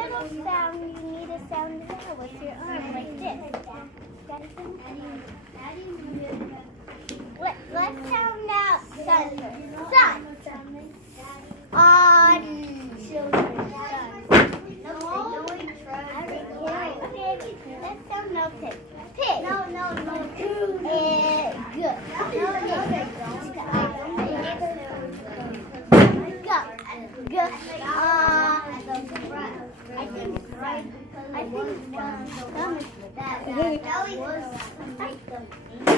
little sound, you need a sound there with your arm like this. Let's sound out sun. Sun. Okay, let's sound out pig. Pig. Egg. I think